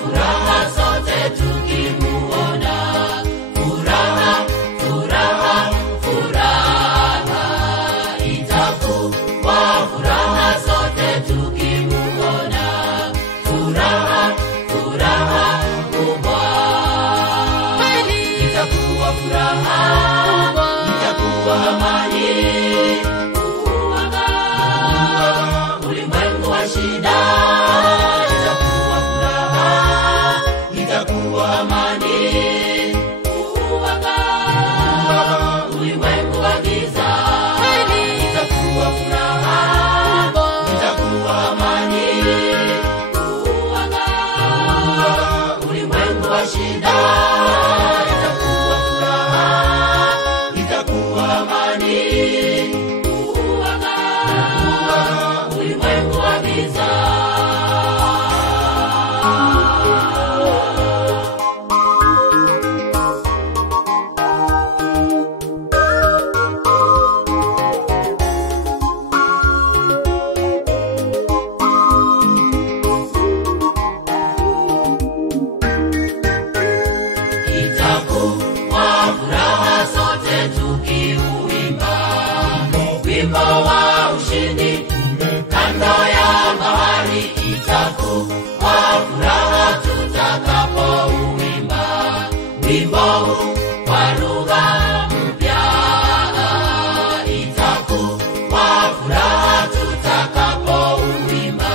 furaha sote tukimuona. Furaha, furaha, furaha. Itakuwa furaha sote tukimuona. Furaha, furaha kubwa. Itakuwa furaha, itakuwa amani. Ulimwengu wa shida, itakuwa furaha, itakuwa amani. Ulimwengu wa giza, itakuwa furaha, itakuwa amani. Ulimwengu wa shida, itakuwa furaha, itakuwa amani. Ulimwengu wa giza. Itakuwa furaha sote tukiuimba wimbo wa ushindi kando ya bahari. Itakuwa furaha tutakapouimba wimbo wa lugha mpya. Itakuwa furaha tutakapouimba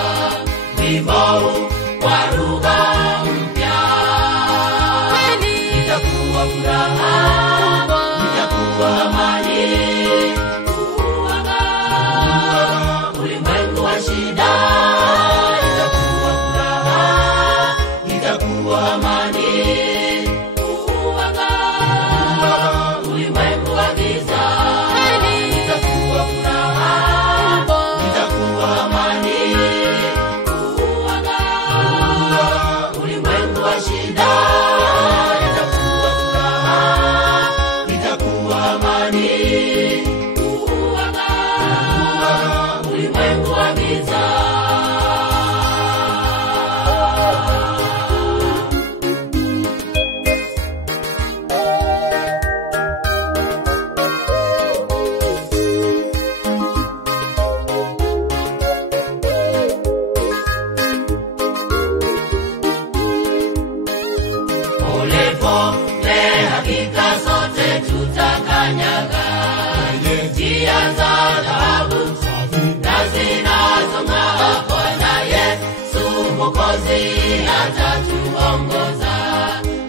wimbo wa lugha mpya. Itakuwa furaha, itakuwa amani. Ulimwengu wa shida, itakuwa furaha, itakuwa amani. Ulimwengu wa giza, itakuwa furaha, itakuwa amani. Ulimwengu wa shida, itakuwa furaha, itakuwa amani. Ulimwengu wa giza. Pole pole, hakika sote tutakanyaga njia za dhahabu na zinazong'aa. Bwana Yesu Mwokozi atatuongoza,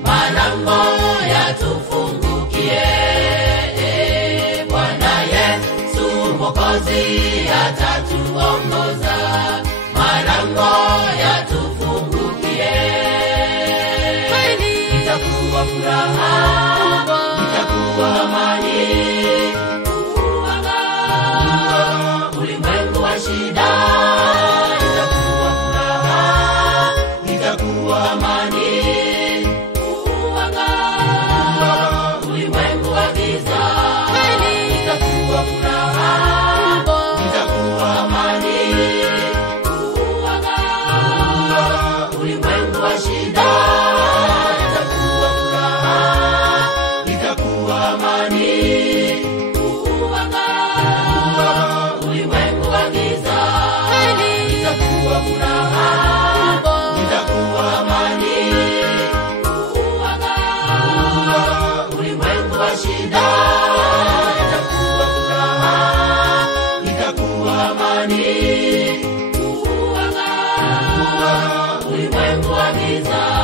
malango yatufungukie. Bwana Yesu Mwokozi atatuongoza, malango yatufungukie. Itakuwa furaha, itakuwa amani. Ulimwengu wa shida, itakuwa furaha, itakuwa amani. Ulimwengu wa giza, itakuwa furaha, itakuwa amani. Ulimwengu wa shida, itakuwa furaha, itakuwa amani. Ulimwengu wa giza, itakuwa furaha, itakuwa amani. Ulimwengu wa shida, itakuwa furaha, itakuwa amani. Ulimwengu wa giza.